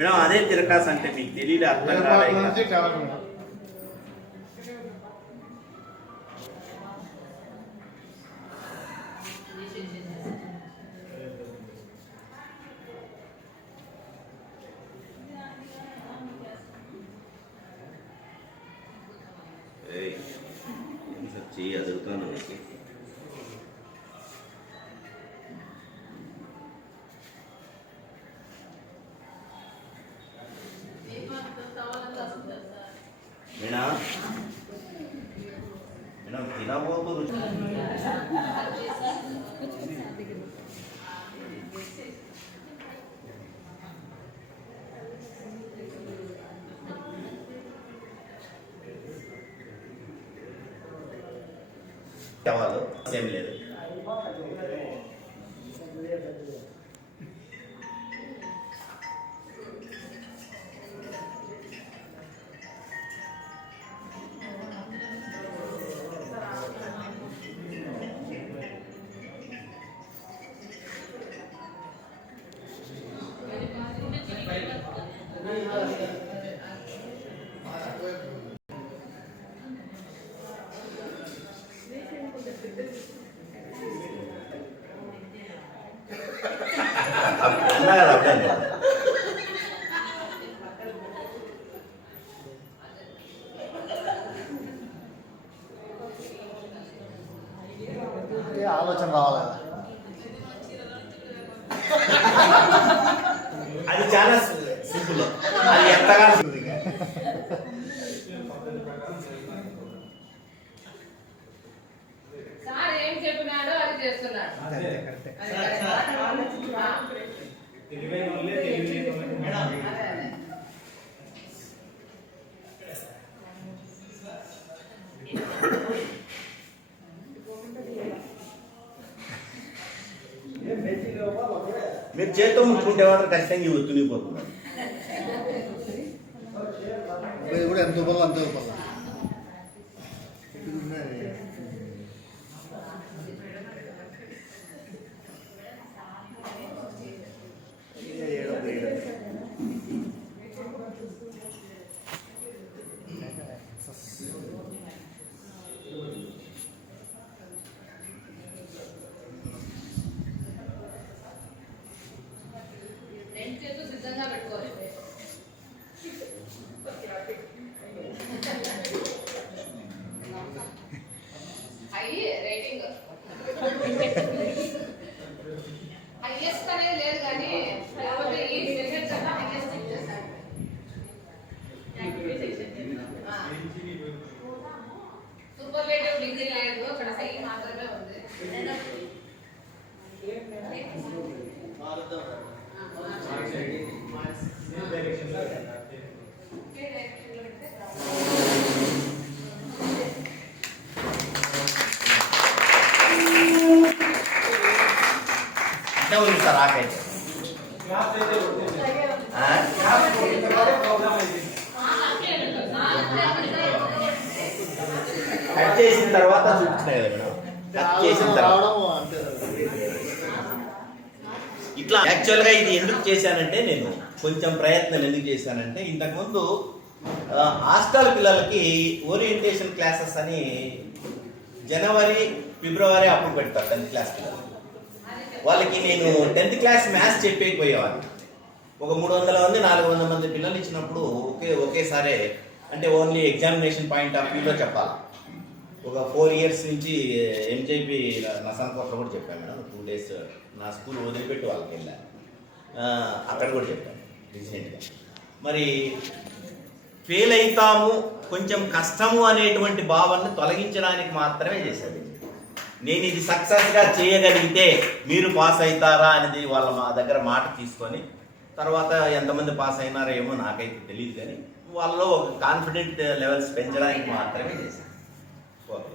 Madam అదే తిరకాసు అంటే మీకు తెలియదు, అర్థం కాలేదు. చెయ్యి అదుగుతాను మీకు. మేడం మేడం తినబోతు రుచి కావాలి ఏం లేదు. అన్నా కదా అర్థం కాదు. ఆలోచన రావాలి కదా, అది చాలా సింపుల్. అది ఎంతగా సార్ ఏం చెప్పినాడో అది చేస్తున్నాడు. మీరు చేతితో ముట్టుకుంటే మాత్రం ఖచ్చితంగా ఇవి తునిగిపోతున్నారు. ఇది కూడా ఎంత రూపాయలు అంత రూపాయలు. సిద్ధంగా పెట్టుకోవాలి. అయ్యి రేటింగ్ హైయెస్ట్ అనేది లేదు కానీ లేకపోతే ఈ సెకండ్ కన్నా హైయెస్ట్ ఇచ్చేసాడు. సూపర్లేటివ్ డిగ్రీ లేదు, అక్కడ హై మాత్రమే ఉంది. ఉంది సార్ ఆకైతే కట్ చేసిన తర్వాత చూపించినాయి కదా మేడం. కట్ చేసిన తర్వాత ఇట్లా యాక్చువల్గా ఇది ఎందుకు చేశానంటే, నేను కొంచెం ప్రయత్నం ఎందుకు చేశానంటే, ఇంతకుముందు హాస్టల్ పిల్లలకి ఓరియంటేషన్ క్లాసెస్ అని జనవరి ఫిబ్రవరి అప్పుడు పెడతారు 10th క్లాస్ పిల్లలు. వాళ్ళకి నేను 10th క్లాస్ మ్యాథ్స్ చెప్పేకపోయేవాడిని. ఒక 300 మంది 400 మంది పిల్లలు ఇచ్చినప్పుడు ఒకేసారి అంటే ఓన్లీ ఎగ్జామినేషన్ పాయింట్ ఆఫ్ వ్యూలో చెప్పాలి. ఒక 4 years నుంచి ఎంజైపి నసాన్కోట్లో కూడా చెప్పాను మేడం. 2 days నా స్కూల్ వదిలిపెట్టి వాళ్ళకి వెళ్ళాను, అక్కడ కూడా చెప్పాను రీసెంట్గా. మరి ఫెయిల్ అవుతాము, కొంచెం కష్టము అనేటువంటి భావాన్ని తొలగించడానికి మాత్రమే చేశాను. నేను ఇది సక్సెస్గా చేయగలిగితే మీరు పాస్ అవుతారా అనేది వాళ్ళ మా దగ్గర మాట తీసుకొని, తర్వాత ఎంతమంది పాస్ అయినారో ఏమో నాకైతే తెలియదు, కానీ వాళ్ళలో ఒక కాన్ఫిడెంట్ లెవెల్స్ పెంచడానికి మాత్రమే చేశాను. ఓకే.